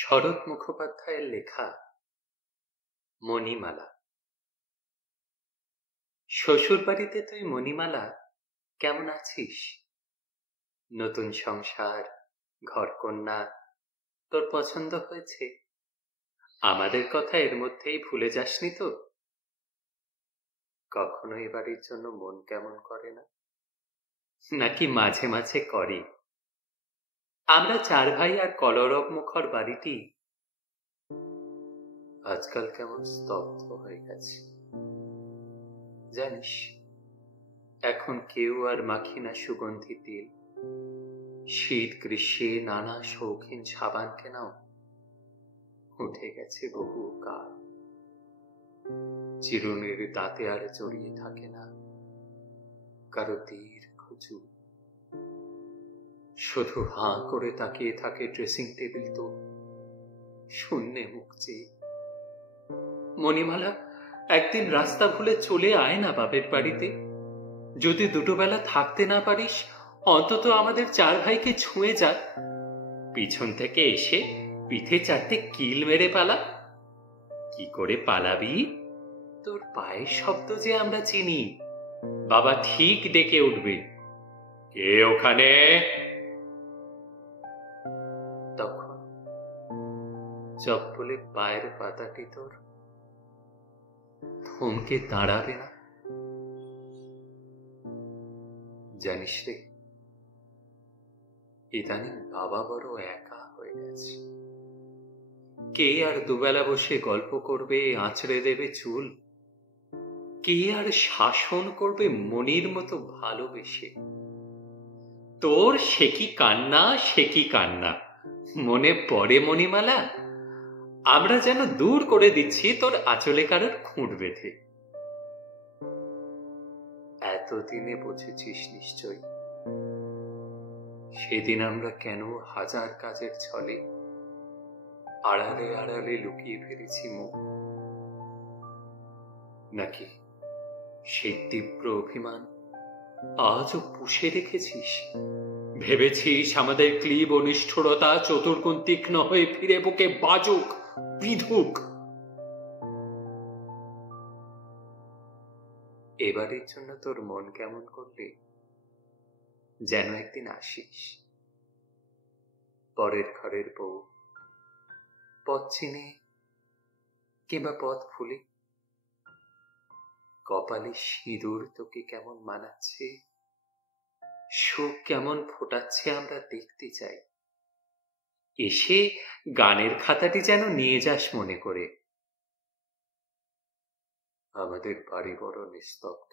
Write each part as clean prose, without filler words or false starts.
শরৎ মুখোপাধ্যায়ের লেখা মণিমালা। শ্বশুর বাড়িতে তুই মণিমালা কেমন আছিস? নতুন সংসার, ঘরকন্যা তোর পছন্দ হয়েছে? আমাদের কথা এর মধ্যেই ভুলে যাসনি তো? কখনো এ বাড়ির জন্য মন কেমন করে না, নাকি মাঝে মাঝে করে? আমরা চার ভাই আর কলরব মুখর বাড়িটি আজকাল কেমন স্তব্ধ হয়ে গেছে। জানিস, এখন কেউ আর মাখি না সুগন্ধি তেল। শীত গ্রীষ্মে নানা শৌখিন সাবান কেনাও উঠে গেছে বহু কাল। চিরুনির দাঁতে আর জড়িয়ে থাকে না কারো দীর্ঘ চুল। শুধু হাঁ করে তাকিয়ে থাকে ড্রেসিং টেবিল তো শূন্যে মুখ চেয়ে। মণিমালা, একদিন রাস্তা ভুলে চলে আয় না বাপের বাড়িতে। যদি দুটো বেলা থাকতে না পারিস, অন্তত আমাদের চার ভাইকে ছুঁয়ে যা। পিছন থেকে এসে পিঠে চারটে কিল মেরে পালা। কি করে পালাবি? তোর পায়ের শব্দ যে আমরা চিনি। বাবা ঠিক ডেকে উঠবে, কে ওখানে? তখন চপ্পলে পায়ের পাতাটি তোর থমকে দাঁড়াবে না? জানিস রে, ইদানিং বাবা বড় একা হয়ে গেছে। কে আর দুবেলা বসে গল্প করবে, আঁচড়ে দেবে চুল? কে আর শাসন করবে মনির মতো ভালোবেসে? তোর সে কি কান্না, সে কি কান্না মনে পড়ে মণিমালা? আমরা যেন দূর করে দিচ্ছি তোর আঁচলে কারোর খুঁট বেঁধে। এতদিনে বুঝেছিস নিশ্চয়ই, সেদিন আমরা কেন হাজার কাজের ছলে আড়ালে আড়ালে লুকিয়ে ফেলেছি মুখ। নাকি সেই তীব্র অভিমান আজও পুষে রেখেছিস? ভেবেছিস আমাদের ক্লিব ও নিষ্ঠুরতা চতুর্গুণ তীক্ষ্ণ হয়ে ফিরে বুকে বাজুক, বিধুক? এবারের জন্য তোর মন কেমন করলে যেন একদিন আসিস। পরের ঘরের বউ, পথ চিনে কিংবা পথ ভুলে। কপালে সিঁদুর তোকে কেমন মানাচ্ছে, সুখ কেমন ফোটাচ্ছে আমরা দেখতে চাই। এসে গানের খাতাটি যেন নিয়ে যাস মনে করে। আমাদের বাড়ি বড় নিস্তব্ধ,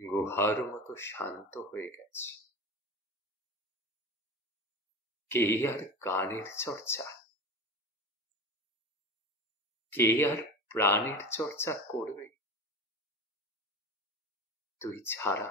গুহার মতো শান্ত হয়ে গেছে। কে আর গানের চর্চা, কে আর প্রাণের চর্চা করবে তুই ছাড়া?